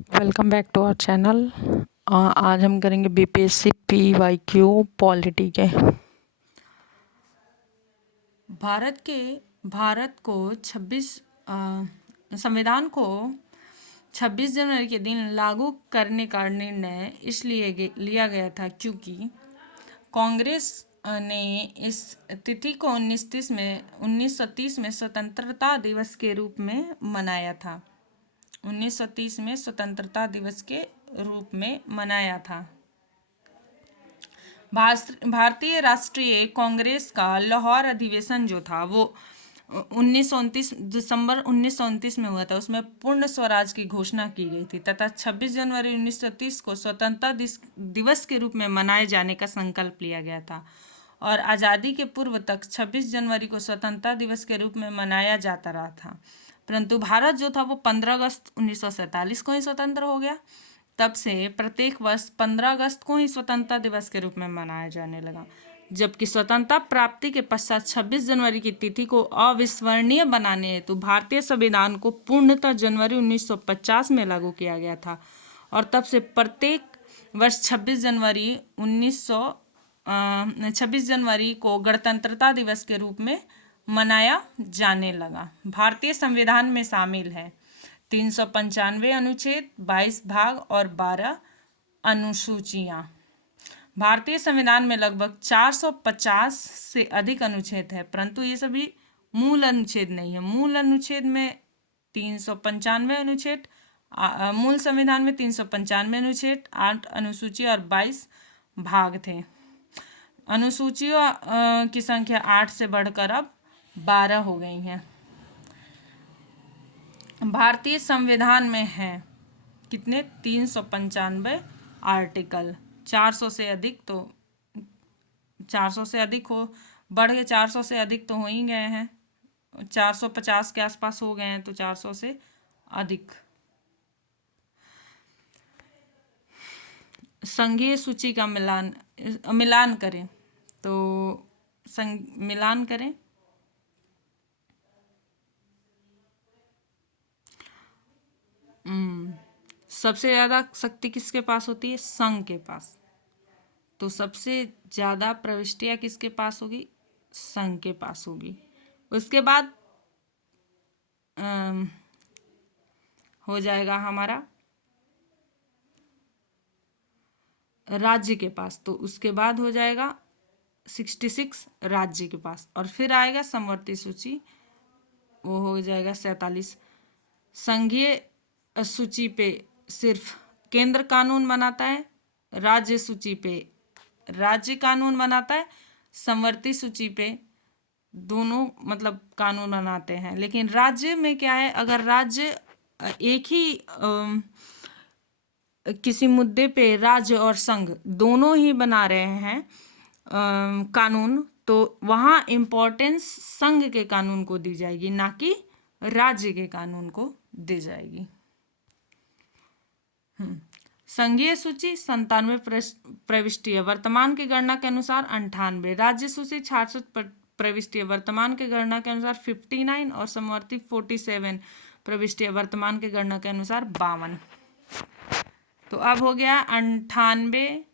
Welcome back to our channel. आज हम करेंगे बीपीएससी पीवाईक्यू पॉलिटी के। भारत को 26 संविधान को 26 जनवरी के दिन लागू करने का निर्णय इसलिए लिया गया था क्योंकि कांग्रेस ने इस तिथि को 1930 में स्वतंत्रता दिवस के रूप में मनाया था। 1930 में स्वतंत्रता दिवस के रूप में मनाया था। भारतीय राष्ट्रीय कांग्रेस का लाहौर अधिवेशन जो था वो 1929 दिसंबर 1929 में हुआ था। उसमें पूर्ण स्वराज की घोषणा की गई थी तथा 26 जनवरी 1930 को स्वतंत्रता दिवस के रूप में मनाए जाने का संकल्प लिया गया था। और आज़ादी के पूर्व तक 26 जनवरी को स्वतंत्रता दिवस के रूप में मनाया जाता रहा था, परंतु भारत जो था वो 15 अगस्त 1947 को ही स्वतंत्र हो गया। तब से प्रत्येक वर्ष 15 अगस्त को ही स्वतंत्रता दिवस के रूप में मनाया जाने लगा, जबकि स्वतंत्रता प्राप्ति के पश्चात 26 जनवरी की तिथि को अविस्मरणीय बनाने हेतु भारतीय संविधान को पूर्णतः जनवरी 1950 में लागू किया गया था। और तब से प्रत्येक वर्ष 26 जनवरी को गणतंत्रता दिवस के रूप में मनाया जाने लगा। भारतीय संविधान में शामिल है 395 अनुच्छेद, 22 भाग और 12 अनुसूचियां। भारतीय संविधान में लगभग 450 से अधिक अनुच्छेद है, परंतु ये सभी मूल अनुच्छेद नहीं है। मूल अनुच्छेद में 395 अनुच्छेद, मूल संविधान में 395 अनुच्छेद, 8 अनुसूची और 22 भाग थे। अनुसूचियों की संख्या 8 से बढ़कर अब 12 हो गई हैं। भारतीय संविधान में है कितने? 395 आर्टिकल। 400 से अधिक तो 400 से अधिक हो, बढ़ के 400 से अधिक तो हो ही गए हैं। 450 के आसपास हो गए हैं, तो 400 से अधिक। संघीय सूची का मिलान करें तो मिलान करें। सबसे ज़्यादा शक्ति किसके पास होती है? संघ के पास। तो सबसे ज़्यादा प्रविष्टियाँ किसके पास होगी? संघ के पास होगी। उसके बाद हो जाएगा हमारा राज्य के पास, तो उसके बाद हो जाएगा 66 राज्य के पास, और फिर आएगा समवर्ती सूची, वो हो जाएगा 47। संघीय सूची पे सिर्फ केंद्र कानून बनाता है, राज्य सूची पे राज्य कानून बनाता है, समवर्ती सूची पे दोनों मतलब कानून बनाते हैं। लेकिन राज्य में क्या है, अगर राज्य एक ही किसी मुद्दे पे राज्य और संघ दोनों ही बना रहे हैं कानून, तो वहाँ इम्पोर्टेंस संघ के कानून को दी जाएगी, ना कि राज्य के कानून को दी जाएगी। संघीय सूची 97 प्रविष्टि है, वर्तमान की गणना के अनुसार 98। राज्य सूची 66 प्रविष्टि है, वर्तमान की गणना के अनुसार 59, और समवर्ती 47 प्रविष्टि है, वर्तमान की गणना के अनुसार 52। तो अब हो गया 98,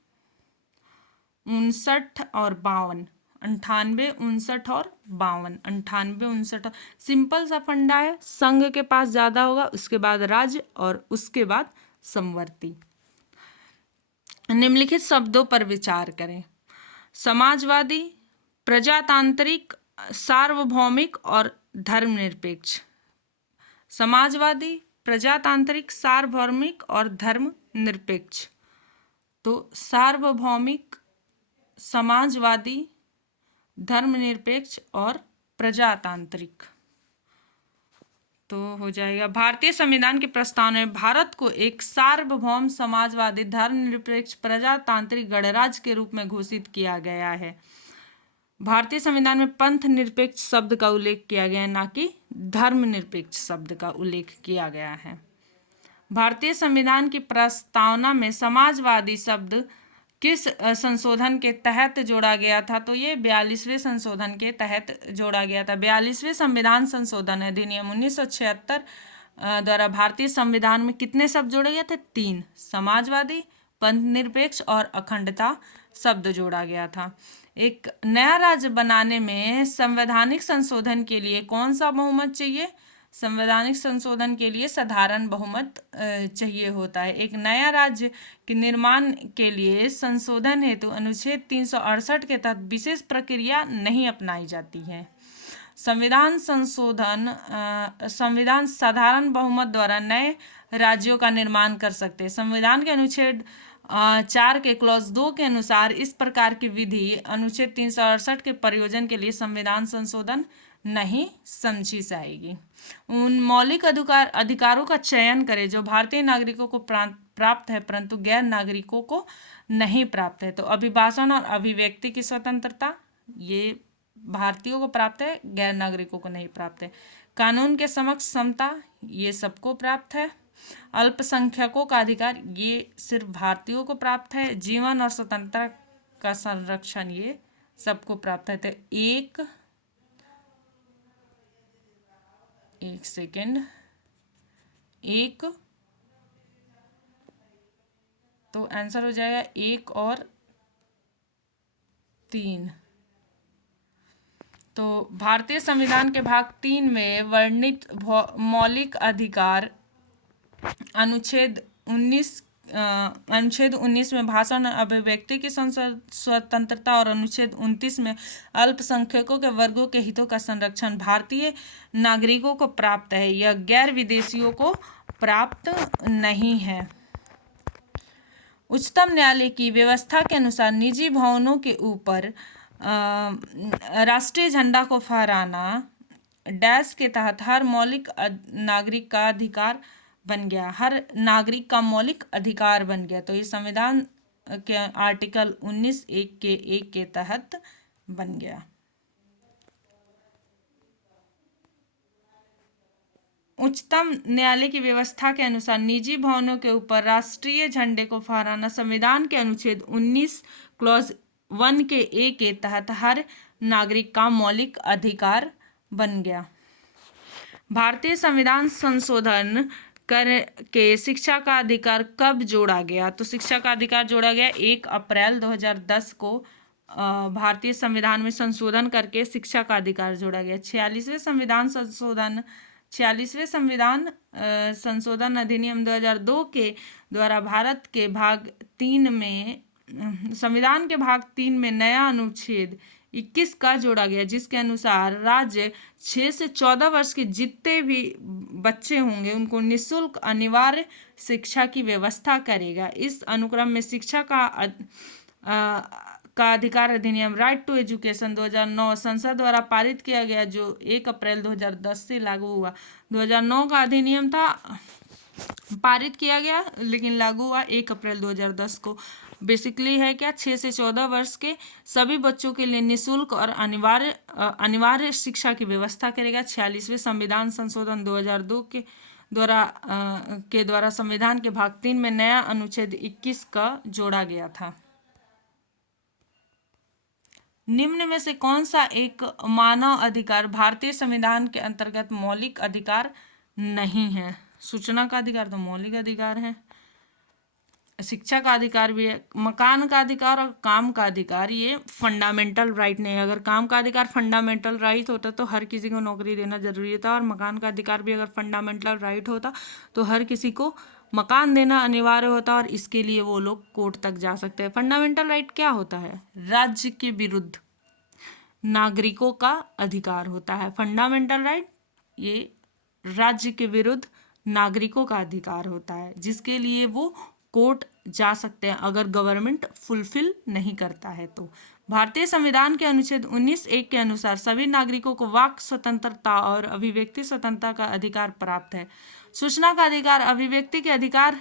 59 और 52। 98, 59 और 52। 98, 59। सिंपल सा फंडा है, संघ के पास ज्यादा होगा, उसके बाद राज्य और उसके बाद समवर्ती। निम्नलिखित शब्दों पर विचार करें। समाजवादी, प्रजातांत्रिक, सार्वभौमिक और धर्मनिरपेक्ष। समाजवादी, प्रजातांत्रिक, सार्वभौमिक और धर्मनिरपेक्ष। तो सार्वभौमिक, समाजवादी, धर्मनिरपेक्ष और प्रजातांत्रिक। तो हो जाएगा भारतीय संविधान के प्रस्तावना में भारत को एक सार्वभौम, समाजवादी, धर्मनिरपेक्ष, प्रजातांत्रिक गणराज्य के रूप में घोषित किया गया है। भारतीय संविधान में पंथ निरपेक्ष शब्द का उल्लेख किया गया है, ना कि धर्मनिरपेक्ष शब्द का उल्लेख किया गया है। भारतीय संविधान की प्रस्तावना में समाजवादी शब्द किस संशोधन के तहत जोड़ा गया था? तो ये 42वें संशोधन के तहत जोड़ा गया था। 42वें संविधान संशोधन अधिनियम 1976 द्वारा भारतीय संविधान में कितने शब्द जोड़े गए थे? 3। समाजवादी, पंथनिरपेक्ष और अखंडता शब्द जोड़ा गया था। एक नया राज्य बनाने में संवैधानिक संशोधन के लिए कौन सा बहुमत चाहिए? संवैधानिक संशोधन के लिए साधारण बहुमत चाहिए होता है। एक नया राज्य के निर्माण के लिए संशोधन हेतु अनुच्छेद 368 के तहत विशेष प्रक्रिया नहीं अपनाई जाती है। संविधान साधारण बहुमत द्वारा नए राज्यों का निर्माण कर सकते हैं। संविधान के अनुच्छेद 4 के क्लॉज 2 के अनुसार इस प्रकार की विधि अनुच्छेद 368 के प्रयोजन के लिए संविधान संशोधन नहीं समझी जाएगी। उन मौलिक अधिकारों का चयन करें जो भारतीय नागरिकों को प्राप्त है परंतु गैर नागरिकों को नहीं प्राप्त है। तो अभिभाषण और अभिव्यक्ति की स्वतंत्रता ये भारतीयों को प्राप्त है, गैर नागरिकों को नहीं प्राप्त है। कानून के समक्ष समता ये सबको प्राप्त है। अल्पसंख्यकों का अधिकार ये सिर्फ भारतीयों को प्राप्त है। जीवन और स्वतंत्रता का संरक्षण ये सबको प्राप्त है। तो एक सेकेंड, तो आंसर हो जाएगा 1 और 3। तो भारतीय संविधान के भाग 3 में वर्णित मौलिक अधिकार अनुच्छेद 19 में भाषण और अभिव्यक्ति की स्वतंत्रता और अनुच्छेद 29 में अल्पसंख्यकों के वर्गों के हितों का संरक्षण भारतीय नागरिकों को प्राप्त है, यह गैर विदेशियों को प्राप्त नहीं है। उच्चतम न्यायालय की व्यवस्था के अनुसार निजी भवनों के ऊपर राष्ट्रीय झंडा को फहराना डैश के तहत हर मौलिक नागरिक का अधिकार बन गया। हर नागरिक का मौलिक अधिकार बन गया। तो ये संविधान के आर्टिकल 19(1) के तहत बन गया। उच्चतम न्यायालय की व्यवस्था के अनुसार निजी भवनों के ऊपर राष्ट्रीय झंडे को फहराना संविधान के अनुच्छेद 19 क्लॉज 1 के ए के तहत हर नागरिक का मौलिक अधिकार बन गया। भारतीय संविधान संशोधन कर के शिक्षा का अधिकार कब जोड़ा गया? तो शिक्षा का अधिकार जोड़ा गया 1 अप्रैल 2010 को। भारतीय संविधान में संशोधन करके शिक्षा का अधिकार जोड़ा गया। 46वें संविधान संशोधन अधिनियम 2002 के द्वारा भारत के भाग 3 में संविधान के भाग 3 में नया अनुच्छेद 21 का जोड़ा गया, जिसके अनुसार राज्य 6 से 14 वर्ष के जितने भी बच्चे होंगे उनको निःशुल्क अनिवार्य शिक्षा की व्यवस्था करेगा। इस अनुक्रम में शिक्षा का अधिकार अधिनियम राइट टू एजुकेशन 2009 संसद द्वारा पारित किया गया, जो 1 अप्रैल 2010 से लागू हुआ। 2009 का अधिनियम था, पारित किया गया लेकिन लागू हुआ 1 अप्रैल 2010 को। बेसिकली है क्या, 6 से 14 वर्ष के सभी बच्चों के लिए निःशुल्क और अनिवार्य शिक्षा की व्यवस्था करेगा। 46वें संविधान संशोधन 2002 के द्वारा संविधान के भाग 3 में नया अनुच्छेद 21 का जोड़ा गया था। निम्न में से कौन सा एक मानव अधिकार भारतीय संविधान के अंतर्गत मौलिक अधिकार नहीं है? सूचना का अधिकार तो मौलिक अधिकार है, शिक्षा का अधिकार भी है, मकान का अधिकार और काम का अधिकार ये फंडामेंटल राइट नहीं है। अगर काम का अधिकार फंडामेंटल राइट होता तो हर किसी को नौकरी देना जरूरी था, और मकान का अधिकार भी अगर फंडामेंटल राइट होता तो हर किसी को मकान देना अनिवार्य होता, और इसके लिए वो लोग कोर्ट तक जा सकते हैं। फंडामेंटल राइट क्या होता है? राज्य के विरुद्ध नागरिकों का अधिकार होता है। फंडामेंटल राइट ये राज्य के विरुद्ध नागरिकों का अधिकार होता है, जिसके लिए वो कोर्ट जा सकते हैं अगर गवर्नमेंट फुलफिल नहीं करता है। तो भारतीय संविधान के अनुच्छेद 19(1) के अनुसार सभी नागरिकों को वाक स्वतंत्रता और अभिव्यक्ति स्वतंत्रता का अधिकार प्राप्त है। सूचना का अधिकार अभिव्यक्ति के अधिकार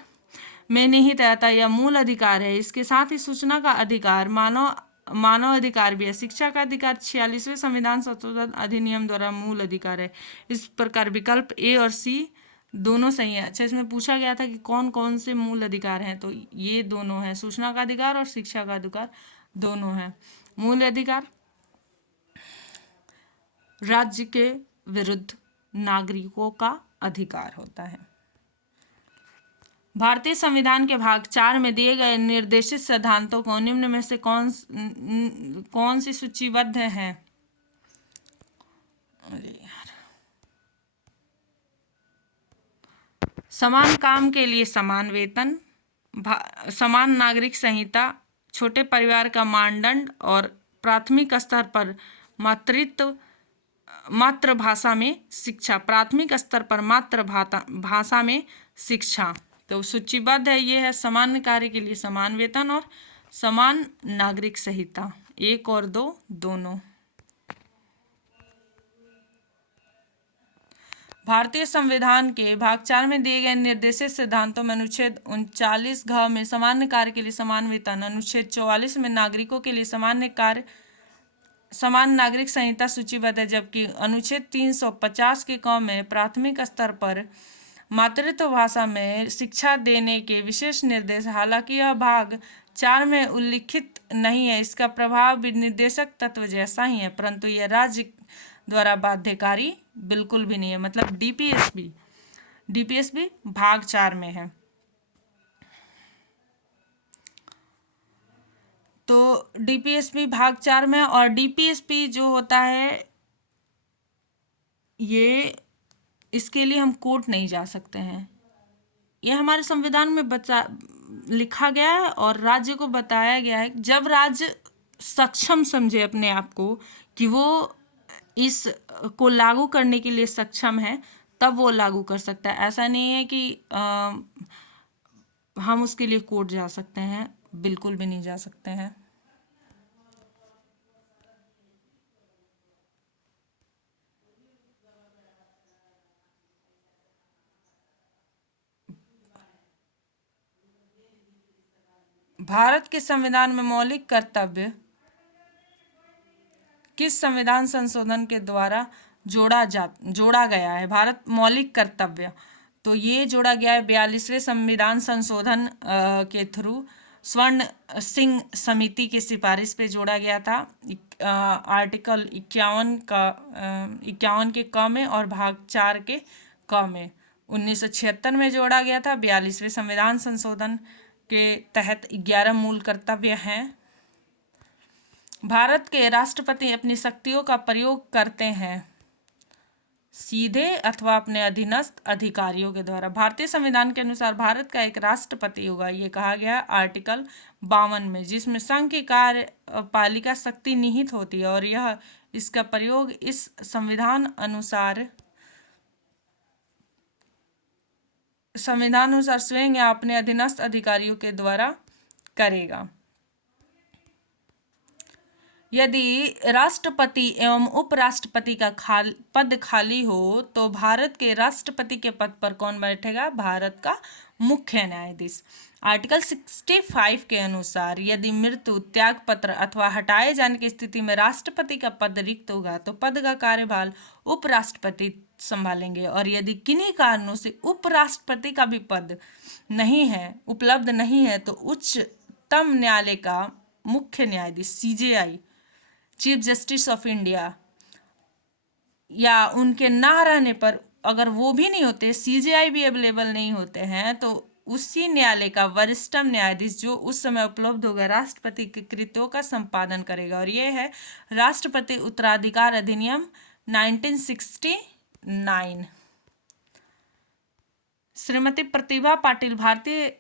में निहित रहता है, यह मूल अधिकार है। इसके साथ ही सूचना का अधिकार मानव अधिकार भी है। शिक्षा का अधिकार 46वें संविधान संशोधन अधिनियम द्वारा मूल अधिकार है। इस प्रकार विकल्प ए और सी दोनों सही है। अच्छा, इसमें पूछा गया था कि कौन कौन से मूल अधिकार हैं, तो ये दोनों हैं, सूचना का अधिकार और शिक्षा का अधिकार दोनों हैं। मूल अधिकार राज्य के विरुद्ध नागरिकों का अधिकार होता है। भारतीय संविधान के भाग 4 में दिए गए निर्देशित सिद्धांतों को निम्न में से कौन सी सूचीबद्ध है? समान काम के लिए समान वेतन, समान नागरिक संहिता, छोटे परिवार का मानदंड और प्राथमिक स्तर पर मातृभाषा में शिक्षा। प्राथमिक स्तर पर मातृभाषा में शिक्षा तो सूचीबद्ध है। ये है समान कार्य के लिए समान वेतन और समान नागरिक संहिता 1 और 2 दोनों। भारतीय संविधान के भाग 4 में दिए गए निर्देशित सिद्धांतों में अनुच्छेद 39 घ में सामान्य कार्य के लिए समान वेतन, अनुच्छेद 44 में नागरिकों के लिए समान नागरिक संहिता सूचीबद्ध है, जबकि अनुच्छेद 350 के क में प्राथमिक स्तर पर मातृत्व भाषा में शिक्षा देने के विशेष निर्देश। हालांकि यह भाग 4 में उल्लिखित नहीं है, इसका प्रभाव विनिर्देशक तत्व जैसा ही है, परंतु यह राज्य द्वारा बाध्यकारी बिल्कुल भी नहीं है। मतलब डीपीएसबी भाग 4 में है। तो डीपीएसबी भाग 4 में, और डीपीएसबी जो होता है ये इसके लिए हम कोर्ट नहीं जा सकते हैं। ये हमारे संविधान में लिखा गया है और राज्य को बताया गया है। जब राज्य सक्षम समझे अपने आप को कि वो इस को लागू करने के लिए सक्षम है, तब वो लागू कर सकता है। ऐसा नहीं है कि हम उसके लिए कोर्ट जा सकते हैं, बिल्कुल भी नहीं जा सकते हैं। भारत के संविधान में मौलिक कर्तव्य किस संविधान संशोधन के द्वारा जोड़ा गया है? भारत मौलिक कर्तव्य तो ये जोड़ा गया है 42वें संविधान संशोधन के थ्रू स्वर्ण सिंह समिति की सिफारिश पे जोड़ा गया था। आर्टिकल 51 के क में और भाग 4 के क में 1976 में जोड़ा गया था। 42वें संविधान संशोधन के तहत 11 मूल कर्तव्य हैं। भारत के राष्ट्रपति अपनी शक्तियों का प्रयोग करते हैं सीधे अथवा अपने अधीनस्थ अधिकारियों के द्वारा। भारतीय संविधान के अनुसार भारत का एक राष्ट्रपति होगा, ये कहा गया आर्टिकल 52 में, जिसमें संघ की कार्यपालिका शक्ति निहित होती है और यह इसका प्रयोग इस संविधान अनुसार स्वयं या अपने अधीनस्थ अधिकारियों के द्वारा करेगा। यदि राष्ट्रपति एवं उपराष्ट्रपति का पद खाली हो तो भारत के राष्ट्रपति के पद पर कौन बैठेगा? भारत का मुख्य न्यायाधीश। आर्टिकल 65 के अनुसार यदि मृत्यु, त्यागपत्र अथवा हटाए जाने की स्थिति में राष्ट्रपति का पद रिक्त होगा तो पद का कार्यभार उपराष्ट्रपति संभालेंगे, और यदि किन्हीं कारणों से उपराष्ट्रपति का भी पद उपलब्ध नहीं है तो उच्चतम न्यायालय का मुख्य न्यायाधीश CJI chief justice of India या उनके ना रहने पर, अगर वो भी नहीं होते, CJI भी अवेलेबल नहीं होते हैं, तो उसी न्यायालय का वरिष्ठतम न्यायाधीश जो उस समय उपलब्ध होगा राष्ट्रपति के कृत्यों का संपादन करेगा। और ये है राष्ट्रपति उत्तराधिकार अधिनियम 1969। श्रीमती प्रतिभा पाटिल भारतीय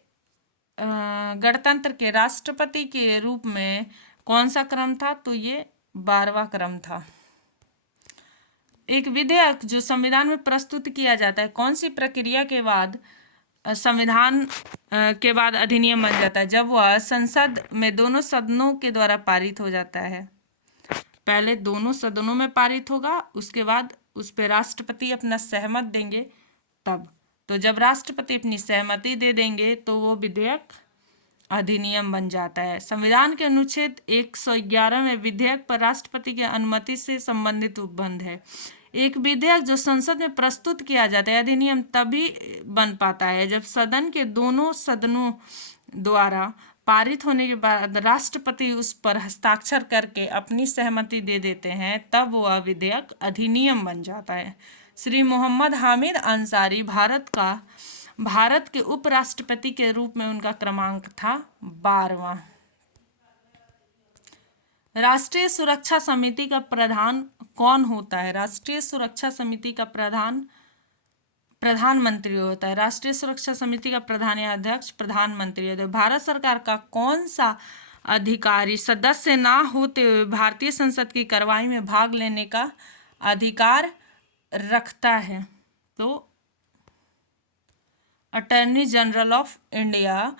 गणतंत्र के राष्ट्रपति के रूप में कौन सा क्रम था? तो ये 12वां क्रम था। एक विधेयक जो संविधान में प्रस्तुत किया जाता है, कौन सी प्रक्रिया के बाद संविधान के बाद अधिनियम बन जाता है? जब वह संसद में दोनों सदनों के द्वारा पारित हो जाता है। पहले दोनों सदनों में पारित होगा, उसके बाद उस पर राष्ट्रपति अपना सहमत देंगे तब। तो जब राष्ट्रपति अपनी सहमति दे देंगे तो वो विधेयक अधिनियम बन जाता है। संविधान के अनुच्छेद 111 में विधेयक पर राष्ट्रपति की अनुमति से संबंधित उपबंध है। एक विधेयक जो संसद में प्रस्तुत किया जाता है अधिनियम तभी बन पाता है जब सदन के दोनों सदनों द्वारा पारित होने के बाद राष्ट्रपति उस पर हस्ताक्षर करके अपनी सहमति दे देते हैं, तब वह विधेयक अधिनियम बन जाता है। श्री मोहम्मद हामिद अंसारी भारत के उपराष्ट्रपति के रूप में उनका क्रमांक था 12वां। राष्ट्रीय सुरक्षा समिति का प्रधान कौन होता है? राष्ट्रीय सुरक्षा समिति का प्रधानमंत्री होता है। राष्ट्रीय सुरक्षा समिति का प्रधान या अध्यक्ष प्रधानमंत्री होता है। भारत सरकार का कौन सा अधिकारी सदस्य ना होते हुए भारतीय संसद की कार्यवाही में भाग लेने का अधिकार रखता है? तो अटॉर्नी जनरल ऑफ इंडिया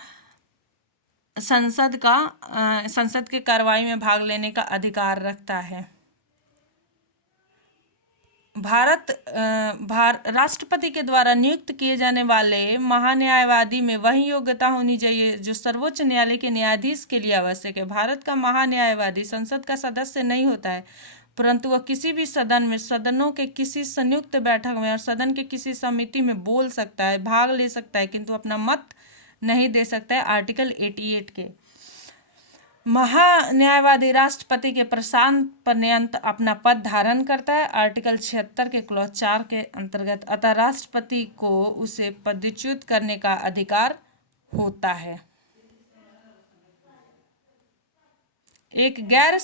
संसद के कार्यवाही में भाग लेने का अधिकार रखता है। राष्ट्रपति के द्वारा नियुक्त किए जाने वाले महान्यायवादी में वही योग्यता होनी चाहिए जो सर्वोच्च न्यायालय के न्यायाधीश के लिए आवश्यक है। भारत का महान्यायवादी संसद का सदस्य नहीं होता है, परंतु वह किसी भी सदनों के किसी संयुक्त बैठक में और सदन के किसी समिति में बोल सकता है, भाग ले सकता है, किंतु अपना मत नहीं दे सकता है। आर्टिकल 88 के महान्यायवादी राष्ट्रपति के प्रशासन पर्यंत अपना पद धारण करता है। आर्टिकल 76 के क्लॉज 4 के अंतर्गत अतः राष्ट्रपति को उसे पदच्युत करने का अधिकार होता है। एक गैर